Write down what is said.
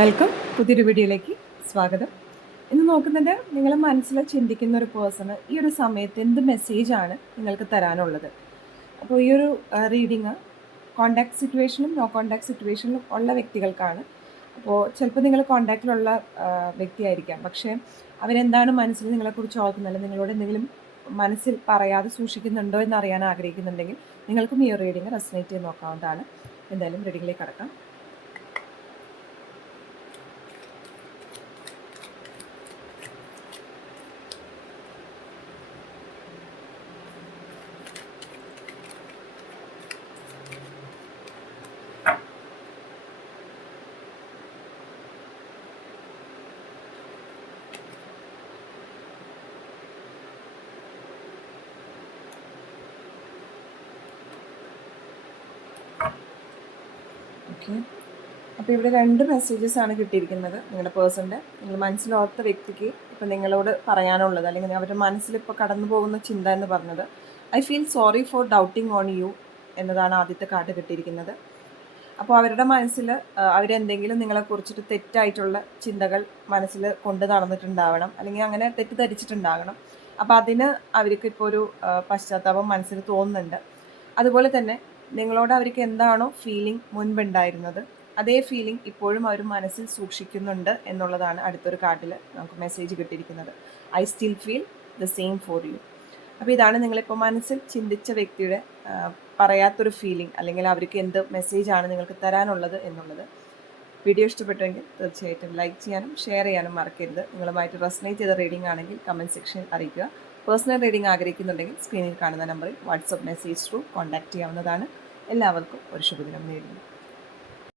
Welcome. പുതിയൊരു വീഡിയോയിലേക്ക് സ്വാഗതം. ഇന്ന് നോക്കുന്നത് നിങ്ങൾ മനസ്സിൽ ചിന്തിക്കുന്ന ഒരു പേഴ്സണ് ഈ ഒരു സമയത്ത് എന്ത് മെസ്സേജാണ് നിങ്ങൾക്ക് തരാനുള്ളത്. അപ്പോൾ ഈ ഒരു റീഡിങ് കോണ്ടാക്ട് സിറ്റുവേഷനും നോ കോണ്ടാക്ട് സിറ്റുവേഷനിലും ഉള്ള വ്യക്തികൾക്കാണ്. അപ്പോൾ ചിലപ്പോൾ നിങ്ങൾ കോണ്ടാക്റ്റിലുള്ള വ്യക്തിയായിരിക്കാം, പക്ഷേ അവരെന്താണ് മനസ്സിൽ നിങ്ങളെക്കുറിച്ച് ഓർക്കുന്നത്, നിങ്ങളോട് എന്തെങ്കിലും മനസ്സിൽ പറയാതെ സൂക്ഷിക്കുന്നുണ്ടോ എന്നറിയാൻ ആഗ്രഹിക്കുന്നുണ്ടെങ്കിൽ നിങ്ങൾക്കും ഈ ഒരു റീഡിങ് റെസനേറ്റ് ചെയ്ത് നോക്കാവുന്നതാണ്. എന്തായാലും റീഡിങ്ങിലേക്ക് കടക്കാം. ഓക്കെ, അപ്പോൾ ഇവിടെ 2 മെസ്സേജസ് ആണ് കിട്ടിയിരിക്കുന്നത്. നിങ്ങളുടെ പേഴ്സൻ്റെ നിങ്ങൾ മനസ്സിലോർത്ത വ്യക്തിക്ക് ഇപ്പോൾ നിങ്ങളോട് പറയാനുള്ളത്, അല്ലെങ്കിൽ അവരുടെ മനസ്സിലിപ്പോൾ കടന്നു പോകുന്ന ചിന്ത എന്ന് പറഞ്ഞത്, I feel sorry for doubting on you എന്നതാണ് ആദ്യത്തെ കാർഡ് കിട്ടിയിരിക്കുന്നത്. അപ്പോൾ അവരുടെ മനസ്സിൽ അവരെന്തെങ്കിലും നിങ്ങളെക്കുറിച്ചിട്ട് തെറ്റായിട്ടുള്ള ചിന്തകൾ മനസ്സിൽ കൊണ്ട് നടന്നിട്ടുണ്ടാവണം, അല്ലെങ്കിൽ അങ്ങനെ തെറ്റിദ്ധരിച്ചിട്ടുണ്ടാകണം. അപ്പോൾ അതിന് അവർക്ക് ഇപ്പോൾ ഒരു പശ്ചാത്താപം മനസ്സിൽ തോന്നുന്നുണ്ട്. അതുപോലെ തന്നെ നിങ്ങളോട് അവർക്ക് എന്താണോ ഫീലിംഗ് മുൻപുണ്ടായിരുന്നത്, അതേ ഫീലിംഗ് ഇപ്പോഴും അവർ മനസ്സിൽ സൂക്ഷിക്കുന്നുണ്ട് എന്നുള്ളതാണ് അടുത്തൊരു കാർഡിൽ നമുക്ക് മെസ്സേജ് കിട്ടിയിരിക്കുന്നത്. I still feel the same for you. അപ്പോൾ ഇതാണ് നിങ്ങളിപ്പോൾ മനസ്സിൽ ചിന്തിച്ച വ്യക്തിയുടെ പറയാത്തൊരു ഫീലിംഗ്, അല്ലെങ്കിൽ അവർക്ക് എന്ത് മെസ്സേജാണ് നിങ്ങൾക്ക് തരാനുള്ളത് എന്നുള്ളത്. വീഡിയോ ഇഷ്ടപ്പെട്ടുവെങ്കിൽ തീർച്ചയായിട്ടും ലൈക്ക് ചെയ്യാനും ഷെയർ ചെയ്യാനും മറക്കരുത്. നിങ്ങളുമായിട്ട് റെസനേറ്റ് ചെയ്ത റീഡിംഗ് ആണെങ്കിൽ കമൻറ്റ് സെക്ഷനിൽ അറിയിക്കുക. പേഴ്സണൽ റീഡിംഗ് ആഗ്രഹിക്കുന്നുണ്ടെങ്കിൽ സ്ക്രീനിൽ കാണുന്ന നമ്പറിൽ വാട്സപ്പ് മെസ്സേജ് ത്രൂ കോൺടാക്റ്റ് ചെയ്യാവുന്നതാണ്. എല്ലാവർക്കും ഒരു ശുഭദിനം നേരുന്നു.